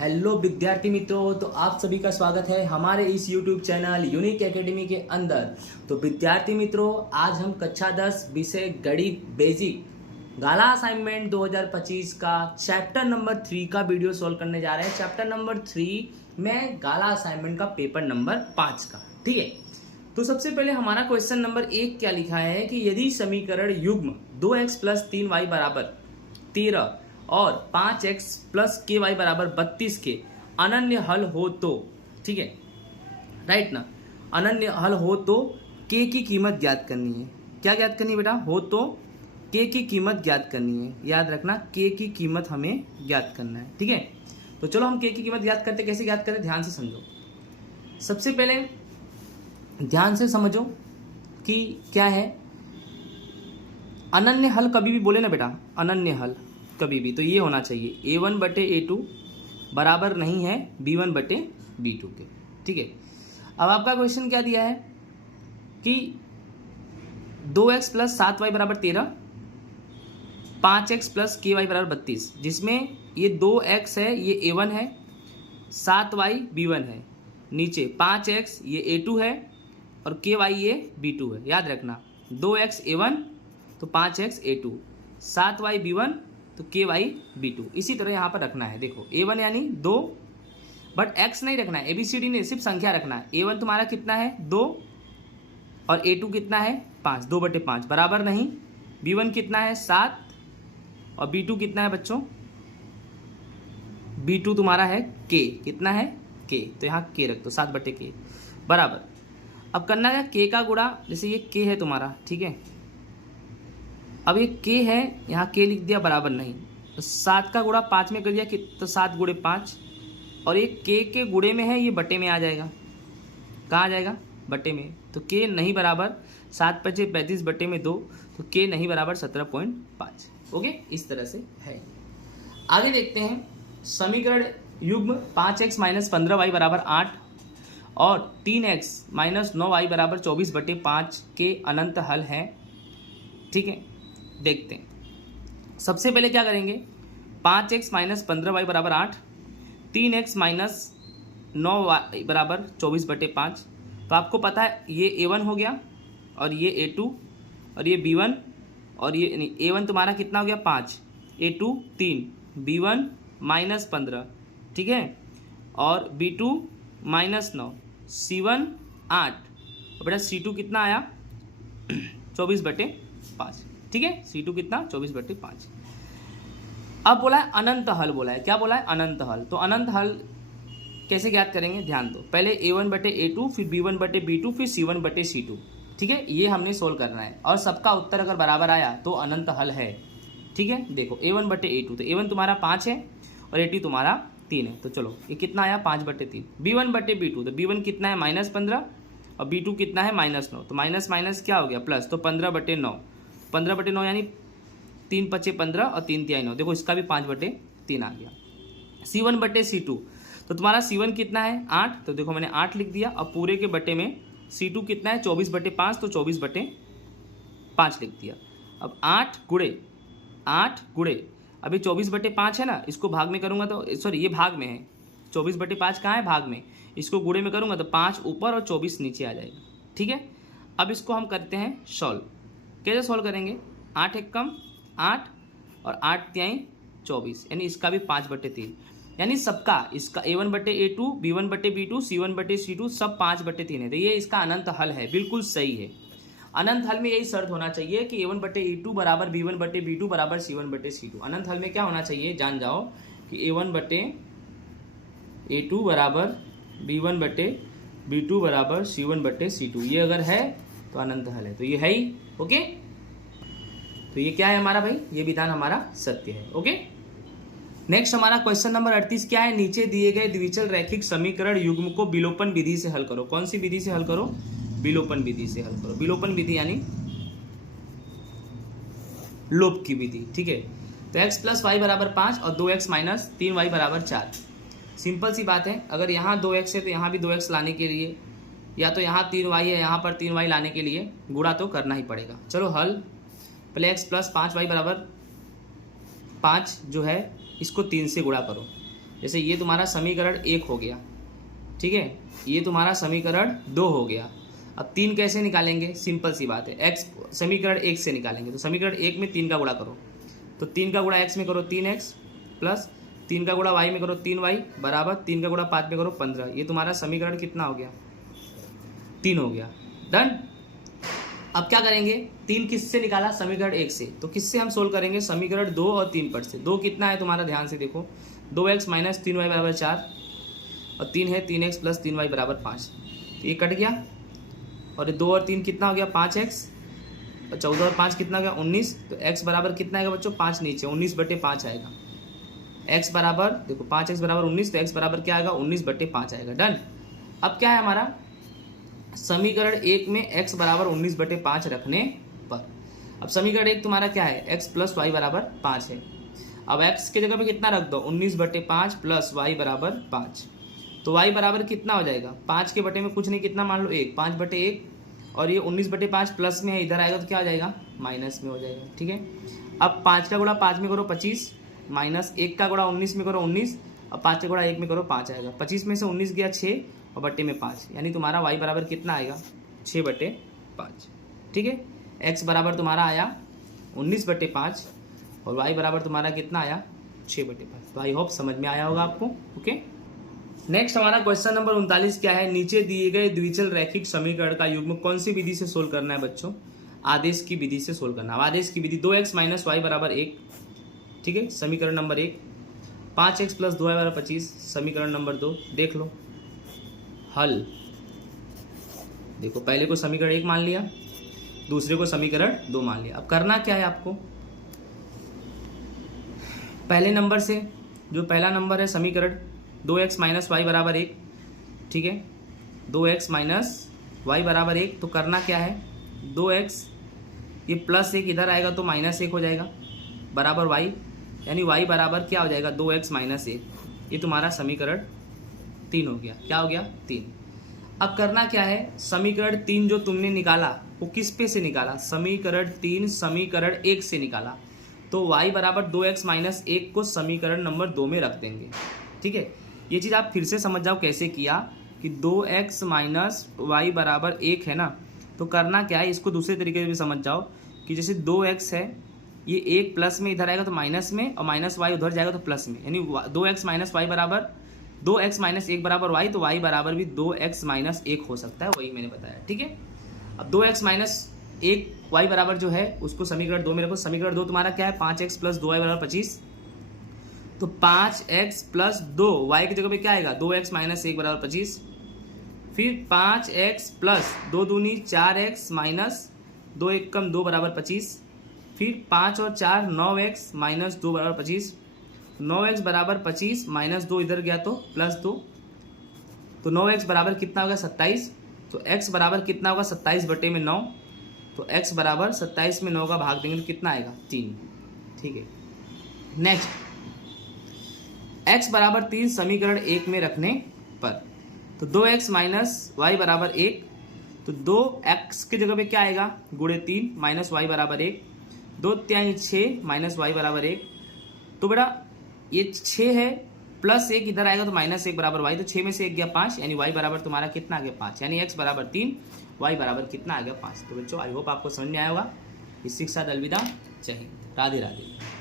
Hello विद्यार्थी मित्रों, तो आप सभी का स्वागत है हमारे इस YouTube चैनल यूनिक एकेडमी के अंदर। तो विद्यार्थी मित्रों, आज हम कक्षा 10 विषय गणित बेसिक गाला असाइनमेंट 2025 का चैप्टर नंबर 3 का वीडियो सॉल्व करने जा रहे हैं। चैप्टर नंबर 3 में गाला असाइनमेंट का पेपर नंबर 5 का, ठीक है। तो सबसे पहले हमारा क्वेश्चन नंबर 1 क्या लिखा है कि यदि समीकरण युग्म 2x + 3y = 13 और 5x + ky = 32 के अनन्य हल हो तो, ठीक है, राइट ना। अनन्य हल हो तो k की कीमत ज्ञात करनी है। क्या ज्ञात करनी है बेटा? हो तो k की कीमत ज्ञात करनी है। याद रखना, k की कीमत हमें ज्ञात करना है, ठीक है। तो चलो हम k की कीमत ज्ञात करते। कैसे ज्ञात करते? ध्यान से समझो। सबसे पहले ध्यान से समझो कि क्या है अनन्य हल। कभी भी बोले ना बेटा अनन्य हल कभी भी, तो ये होना चाहिए a1/a2 बराबर नहीं है b1/b2 के, ठीक है। अब आपका क्वेश्चन क्या दिया है कि 2x + 7y = 13, 5x + ky = 32, जिसमें ये 2x है, ये a1 है, 7y b1 है, नीचे 5x ये a2 है और ky ये b2 है। याद रखना, 2x a1 तो 5x a2, 7y b1 तो ky b2। इसी तरह यहाँ पर रखना है। देखो a1 यानी 2, बट x नहीं रखना है, ABCD नहीं, सिर्फ संख्या रखना है। a1 तुम्हारा कितना है? 2 और a2 कितना है? 5, 2/5 बराबर नहीं। b1 कितना है? 7 और b2 कितना है बच्चों? b2 तुम्हारा है k, कितना है? k, तो यहाँ k रख दो, 7/k बराबर। अब करना है k का गुणा, जैसे ये k है तुम्हारा, ठीक है। अब ये k है, यहाँ k लिख दिया बराबर नहीं, तो 7 का गुणा 5 में कर दिया तो 7 × 5, और ये k के गुणे में है, ये बटे में आ जाएगा। कहाँ आ जाएगा? बटे में। तो k नहीं बराबर 7 × 5 = 35 बटे में 2, तो k नहीं बराबर 17.5। ओके, इस तरह से है। आगे देखते हैं समीकरण युग्म 5x - 15y = 8 और 3x - 9y = 24/5 के अनंत हल है, ठीक है। देखते हैं। सबसे पहले क्या करेंगे, 5x - 15y = 8, 3x - 9y = 24/5। तो आपको पता है ये a1 हो गया और ये a2 और ये b1 और ये नहीं, a1 तुम्हारा कितना हो गया? 5, a2 3, b1 - 15, ठीक है, और b2 - 9, c1 8, और बेटा c2 कितना आया? 24/5, ठीक है। c2 कितना? 24/5। अब बोला है अनंत हल, बोला है क्या? बोला है अनंत हल। तो अनंत हल कैसे ज्ञात करेंगे? ध्यान दो, पहले a1/a2, फिर b1/b2, फिर c1/c2, ठीक है। ये हमने सोल्व करना है और सबका उत्तर अगर बराबर आया तो अनंत हल है, ठीक है। देखो a1/a2, तो a1 तुम्हारा 5 है और a2 तुम्हारा 3 है, तो चलो ये कितना आया? 5/3। b1/b2, तो b1 कितना है? -15 और b2 कितना है? -9, तो माइनस माइनस क्या हो गया? प्लस, तो 15/9, 15/9 यानी 3 × 5 = 15 और 3 × 3 = 9। देखो इसका भी 5/3 आ गया। c1/c2, तो तुम्हारा c1 कितना है? 8, तो देखो मैंने 8 लिख दिया। अब पूरे के बटे में c2 कितना है? 24/5, तो 24/5 लिख दिया। अब 8 गुणे, अभी 24/5 है ना, इसको भाग में करूँगा तो सॉरी ये भाग में है, 24/5 कहाँ है? भाग में। इसको गुणे में करूँगा तो 5 ऊपर और 24 नीचे आ जाएगा, ठीक है। अब इसको हम करते हैं सॉल्व। कैसे सॉल्व करेंगे? 8 × 1 = 8 और 8 × 3 = 24, यानी इसका भी 5/3, यानी सबका, इसका a1/a2, b1/b2, c1/c2 सब 5/3 है। तो ये इसका अनंत हल है, बिल्कुल सही है। अनंत हल में यही शर्त होना चाहिए कि a1/a2 = b1/b2 = c1/c2। अनंत हल में क्या होना चाहिए? जान जाओ कि a1/a2 = b1/b2 = c1/c2। ये अगर है तो अनंत हल है, तो ये है ही। ओके, तो ये क्या है हमारा भाई? ये विधान हमारा सत्य है। ओके, नेक्स्ट हमारा क्वेश्चन नंबर 38 क्या है? नीचे दिए गए द्विचल रैखिक समीकरण युग्म को विलोपन विधि से हल करो। कौन सी विधि से हल करो? विलोपन विधि से हल करो। विलोपन विधि यानी लोप की विधि, ठीक है। तो x + y = 5 और 2x - 3y = 4। सिंपल सी बात है, अगर यहाँ 2x है तो यहाँ भी 2x लाने के लिए, या तो यहाँ 3y है यहाँ पर 3y लाने के लिए गुणा तो करना ही पड़ेगा। चलो हल, पहले x + 5y = 5 जो है इसको 3 से गुणा करो, जैसे ये तुम्हारा समीकरण 1 हो गया, ठीक है, ये तुम्हारा समीकरण 2 हो गया। अब 3 कैसे निकालेंगे, सिंपल सी बात है, x समीकरण 1 से निकालेंगे। तो समीकरण 1 में 3 का गुणा करो, तो 3 का गुणा x में करो 3x प्लस 3 का गुणा y में करो 3y बराबर 3 का गुणा 5 में करो 15। ये तुम्हारा समीकरण कितना हो गया, 3 हो गया। डन। अब क्या करेंगे, 3 किससे निकाला, समीकरण 1 से, तो किससे हम सोल्व करेंगे, समीकरण 2 और 3 पर से। 2 कितना है तुम्हारा, ध्यान से देखो, 2x माइनस 3y बराबर 4 और 3 है 3x प्लस 3y बराबर 5। तो ये कट गया और 2 और 3 कितना हो गया, 5x और 14 और 5 कितना हो गया, 19। तो x बराबर कितना आएगा बच्चों, 5 नीचे, 19/5 आएगा। x बराबर देखो 5x बराबर 19, तो x बराबर क्या आएगा, 19/5 आएगा। डन। अब क्या है हमारा, समीकरण 1 में x बराबर 19/5 रखने पर, अब समीकरण 1 तुम्हारा क्या है, x प्लस वाई बराबर 5 है। अब x की जगह पे कितना रख दो, 19/5 प्लस y बराबर 5। तो y बराबर कितना हो जाएगा, 5 के बटे में कुछ नहीं, कितना मान लो 1, 5/1 और ये 19/5 प्लस में है, इधर आएगा तो क्या हो जाएगा, माइनस में हो जाएगा। ठीक है। अब 5 का गुणा 5 में करो 25 माइनस 1 का गुणा 19 में करो 19 और 5 का गुणा 1 में करो 5 आएगा। 25 में से 19 गया 6 और बट्टे में 5, यानी तुम्हारा y बराबर कितना आएगा, 6/5। ठीक है। x बराबर तुम्हारा आया 19/5 और y बराबर तुम्हारा कितना आया, 6/5। तो आई होप समझ में आया होगा आपको। ओके। नेक्स्ट हमारा क्वेश्चन नंबर 39 क्या है, नीचे दिए गए द्विचल रैखिक समीकरण का युग्म कौन सी विधि से सोल्व करना है बच्चों, आदेश की विधि से सोल्व करना है। आदेश की विधि 2x माइनस वाई बराबर 1, ठीक है, समीकरण नंबर 1। 5x प्लस 2y बराबर 25, समीकरण नंबर 2। देख लो हल। देखो पहले को समीकरण 1 मान लिया, दूसरे को समीकरण 2 मान लिया। अब करना क्या है आपको, पहले नंबर से, जो पहला नंबर है समीकरण 2x माइनस वाई बराबर 1, ठीक है, 2x माइनस वाई बराबर 1। तो करना क्या है, 2x ये प्लस 1 इधर आएगा तो माइनस 1 हो जाएगा बराबर y, यानी y बराबर क्या हो जाएगा, 2x माइनस 1। ये तुम्हारा समीकरण 3 हो गया। क्या हो गया, 3। अब करना क्या है, समीकरण 3 जो तुमने निकाला वो किस पे से निकाला, समीकरण 3 समीकरण 1 से निकाला। तो y बराबर 2x माइनस 1 को समीकरण नंबर 2 में रख देंगे। ठीक है। ये चीज़ आप फिर से समझ जाओ कैसे किया, कि 2x माइनस वाई बराबर 1 है ना, तो करना क्या है, इसको दूसरे तरीके से भी समझ जाओ कि जैसे 2x है, ये 1 प्लस में इधर आएगा तो माइनस में, और माइनस वाई उधर जाएगा तो प्लस में, यानी 2x माइनस वाई बराबर 2x माइनस 1 बराबर y, तो y बराबर भी 2x माइनस 1 हो सकता है, वही मैंने बताया। ठीक है। अब 2x माइनस 1 y बराबर जो है उसको समीकरण 2 में रखो। समीकरण 2 तुम्हारा क्या है, 5x प्लस 2y बराबर 25। तो 5x प्लस 2 y की जगह पे क्या आएगा, 2x माइनस 1 बराबर 25। फिर 5x प्लस 2 दूनी 4x माइनस 2 1 कम 2 बराबर 25। फिर 5 और 4 9x माइनस 2 बराबर 25। 9x बराबर 25 माइनस 2 इधर गया तो प्लस 2, तो 9x बराबर कितना होगा, 27। तो x बराबर कितना होगा, 27/9। तो x बराबर 27 में 9 का भाग देंगे तो कितना आएगा, 3। ठीक है। नेक्स्ट, x बराबर 3 समीकरण 1 में रखने पर, तो 2x माइनस वाई बराबर 1, तो 2x की जगह पे क्या आएगा, गुणे 3 माइनस वाई बराबर 1, 2 3 6 माइनस वाई बराबर 1। तो बेटा ये 6 है प्लस 1 इधर आएगा तो माइनस 1 बराबर y, तो 6 में से 1 गया 5, यानी y बराबर तुम्हारा कितना आ गया, 5, यानी x बराबर 3, y बराबर कितना आ गया, 5। तो बच्चों आई होप आपको समझ में आया होगा। इसी के साथ अलविदा, जय हिंद, राधे राधे।